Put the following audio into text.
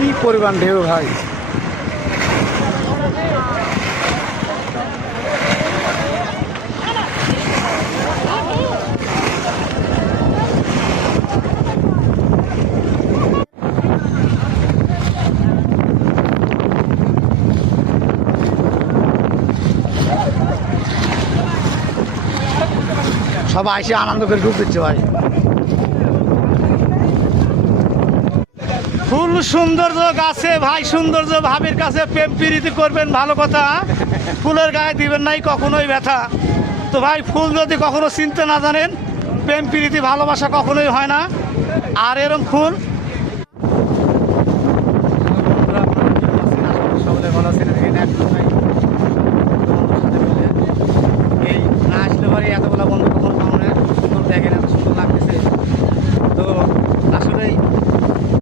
কি পরিমাণ ঢেউ ভাই। সবাই এসে আনন্দ করে ডুব দিচ্ছে ভাই। ফুল সৌন্দর্য গাছে ভাই, সৌন্দর্য ভাবির কাছে প্রেম প্রীতি করবেন, ভালো কথা। ফুলের গায়ে দিবেন নাই কখনোই ব্যথা। তো ভাই ফুল যদি কখনো চিনতে না জানেন, প্রেম প্রীতি ভালোবাসা কখনোই হয় না। আর এরকম ফুল